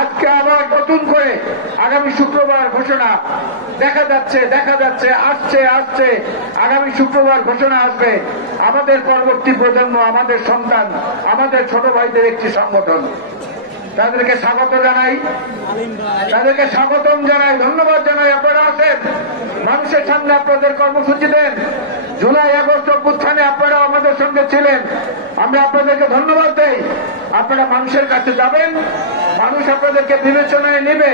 আজকে আবার নতুন করে আগামী শুক্রবার ঘোষণা দেখা যাচ্ছে আসছে আগামী শুক্রবার ঘোষণা আসবে। আমাদের পরবর্তী প্রজন্ম, আমাদের সন্তান, আমাদের ছোট ভাইদের একটি সংগঠন, তাদেরকে স্বাগতম জানাই, ধন্যবাদ জানাই। আপনারা আসেন, মানুষের সামনে আপনাদের কর্মসূচি দেন। জুলাই আগস্ট অভ্যুত্থানে আপনারা আমাদের সঙ্গে ছিলেন, আমরা আপনাদেরকে ধন্যবাদ দেই। আপনারা মানুষের কাছে যাবেন, মানুষ আপনাদেরকে বিবেচনায় নেবে,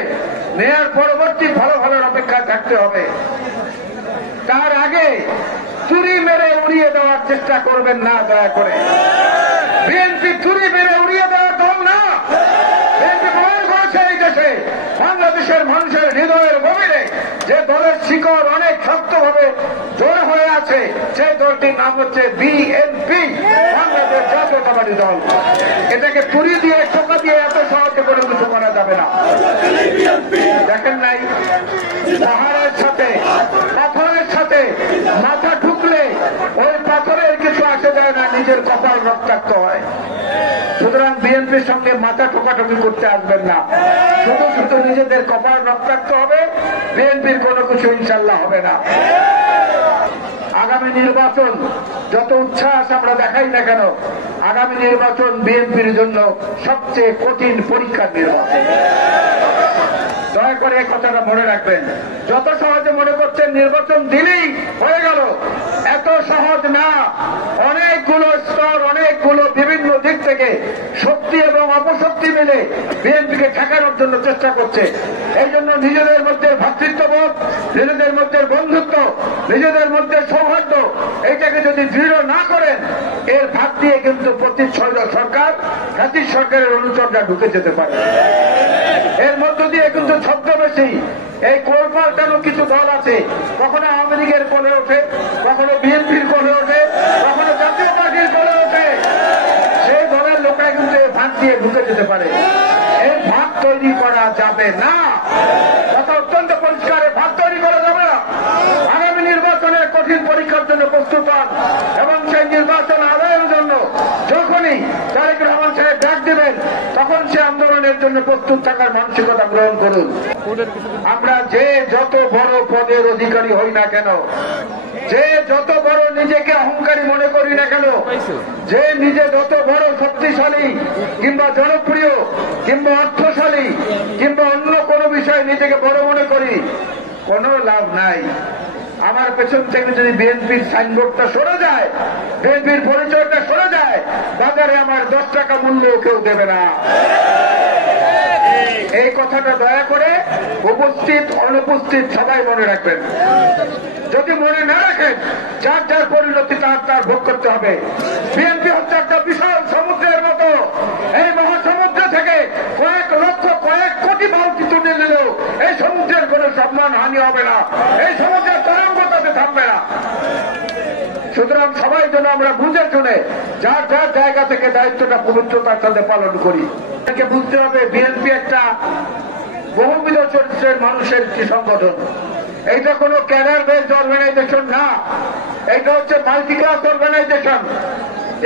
নেয়ার পরবর্তী ফলাফলের অপেক্ষায় থাকতে হবে। তার আগে চুরি মেরে উড়িয়ে দেওয়ার চেষ্টা করবেন না, দয়া করে। বিএনপি চুরি মেরে উড়িয়ে দেওয়ার দল না। বিএনপি প্রমাণ করেছে এই দেশে, বাংলাদেশের মানুষের হৃদয়ের গভীরে যে দলের শিকড় অনেক শক্তভাবে জোর হয়ে আছে, সেই দলটির নাম হচ্ছে বিএনপি, বাংলাদেশ জাতীয়তাবাদী দল। এটাকে চুরি দিয়ে, টোকা দিয়ে এত সহজে করে কিছু করা যাবে না। দেখেন নাই, পাহাড়ের সাথে পাথরের সাথে মাথা ঠুকলে ওই পাথরের কিছু আসে যায় না, নিজের কপাল রক্তাক্ত হয়। সুতরাং বিএনপির সঙ্গে মাথা ঠোকাঠুকি করতে আসবেন না, শুধু নিজেদের কপাল রক্তাক্ত হবে, বিএনপির কোনো কিছু ইনশাল্লাহ হবে না। আগামী নির্বাচন যত উচ্ছ্বাস আমরা দেখাই না কেন, আগামী নির্বাচন বিএনপির জন্য সবচেয়ে কঠিন পরীক্ষার নির্বাচন। দয়া করে এই কথাটা মনে রাখবেন। যত সহজে মনে করছেন নির্বাচন দিলেই হয়ে গেল, এত সহজ না। অনেকগুলো স্তর, অনেকগুলো বিভিন্ন দিক থেকে শক্তি এবং অপশক্তি মিলে বিএনপিকে ঠেকানোর জন্য চেষ্টা করছে। এই জন্য নিজেদের মধ্যে ভ্রাতৃত্ববোধ, নিজেদের মধ্যে বন্ধুত্ব, নিজেদের মধ্যে সৌহার্দ্য, এইটাকে যদি দৃঢ় না করেন, এর ভাগ দিয়ে কিন্তু প্রতিচ্ছন্ন সরকার, জাতির সরকারের অনুচররা ঢুকে যেতে পারে। এর মধ্য দিয়ে কিন্তু ছদ্মবেশী এই কোলপাল্টানো কিছু দল আছে, কখনো আওয়ামী লীগের কোলে ওঠে, কখনো বিএনপির কোলে ওঠে, কখনো জাতীয় পার্টির কোলে ওঠে। সেই দলের লোকেরা কিন্তু এই ভাগ দিয়ে ঢুকে যেতে পারে। এই ভাগ তৈরি করা যাবে না, কথা অত্যন্ত পরিষ্কার। ভাগ তৈরি করা যাবে না। আগামী নির্বাচনের কঠিন পরীক্ষার জন্য প্রস্তুত হন এবং সেই নির্বাচন আদায়ের জন্য যখনই তারেক রহমান সাহেব ডাক দেবেন, তখন সে আন্দোলনের জন্য প্রস্তুত থাকার মানসিকতা গ্রহণ করুন। আমরা যে যত বড় পদের অধিকারী হই না কেন, যে যত বড় নিজেকে অহংকারী মনে করি না কেন, যে নিজে যত বড় শক্তিশালী কিংবা জনপ্রিয় কিংবা অর্থশালী কিংবা অন্য কোনো বিষয়ে নিজেকে বড় মনে করি, কোনো লাভ নাই। আমার পেছন থেকে যদি বিএনপির সাইনবোর্ডটা সরে যায়, বিএনপির পরিচয়টা সরে যায়, বাজারে আমার 10 টাকা মূল্য কেউ দেবে না। এই কথাটা দয়া করে উপস্থিত অনুপস্থিত সবাই মনে রাখবেন। যদি মনে না রাখেন, যার যার পরিণতি তার ভোগ করতে হবে। বিএনপি হচ্ছে একটা বিশাল সমুদ্রের মতো। এই মহাসমুদ্র থেকে কয়েক লক্ষ, কয়েক কোটি বালতি তুলে নিলেও এই সমুদ্রের কোনো সম্মান হানি হবে না, এই সমুদ্রের তরঙ্গ তাতে থামবে না। সুতরাং সবাই যেন আমরা বুঝে শুনে যার যার জায়গা থেকে দায়িত্বটা পবিত্রতার সাথে পালন করি। বুঝতে হবে বিএনপি একটা বহুবিধ চরিত্রের মানুষের একটি সংগঠন। এইটা কোনো ক্যাডার বেসড অর্গানাইজেশন না, এইটা হচ্ছে মাল্টি ক্লাস অর্গানাইজেশন।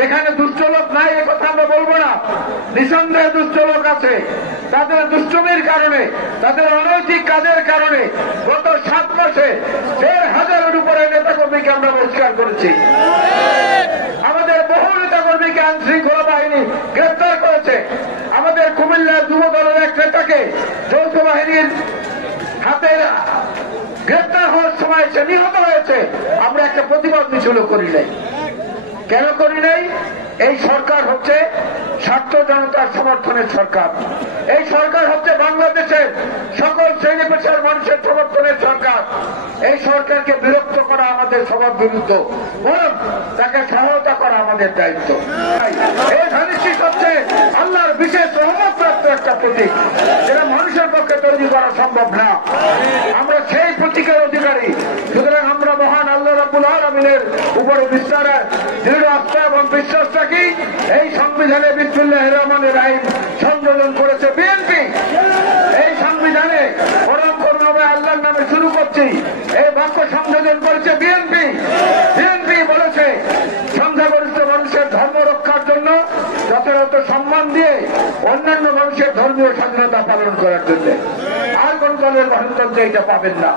এখানে দুষ্ট লোক নাই এ কথা আমরা বলবো না, নিঃসন্দেহে দুষ্ট লোক আছে। তাদের দুষ্টমির কারণে, তাদের অনৈতিক কাজের কারণে গত 7 মাসে 1,500-এর উপরে নেতাকর্মীকে আমরা বহিষ্কার করেছি। আমাদের বহু নেতাকর্মীকে আইন শৃঙ্খলা বাহিনী গ্রেপ্তার করেছে। আমাদের কুমিল্লার যুব দলের এক নেতাকে যৌথ বাহিনীর হাতে গ্রেপ্তার হওয়ার সময় সে নিহত হয়েছে। আমরা একটা প্রতিবাদ মিছিল করি নাই। কেন করি নাই? এই সরকার হচ্ছে ছাত্র জনতার সমর্থনের সরকার। এই সরকার হচ্ছে বাংলাদেশের সকল শ্রেণী পেশার মানুষের সমর্থনের সরকার। এই সরকারকে বিরক্ত করা আমাদের সবার বিরুদ্ধ, বরং তাকে সহায়তা করা আমাদের দায়িত্ব। এই ধানিষ্ঠিক হচ্ছে আল্লাহর বিশেষ রহমতপ্রাপ্ত একটা প্রতীক, যেটা মানুষের পক্ষে তৈরি করা সম্ভব না। আমরা সেই প্রতীকের অধিকারী। সুতরাং আমরা মহান আল্লাহ রাব্বুল আলামিনের উপরে দৃঢ় আস্থা এবং বিশ্বাস রাখি। এই সংবিধানে বিসমিল্লাহির রহমানির রহিম সংযোজন করেছে বিএনপি। এই সংবিধানে পরম করুণাময় আল্লাহর নামে শুরু করছি, এই বাক্য সংযোজন করেছে বিএনপি। বিএনপি বলেছে সংখ্যাগরিষ্ঠ মানুষের ধর্ম রক্ষার জন্য যথাযথ সম্মান দিয়ে অন্যান্য মানুষের ধর্মীয় স্বাধীনতা পালন করার জন্য। আর কোন দলের গণতন্ত্রে এটা পাবেন না।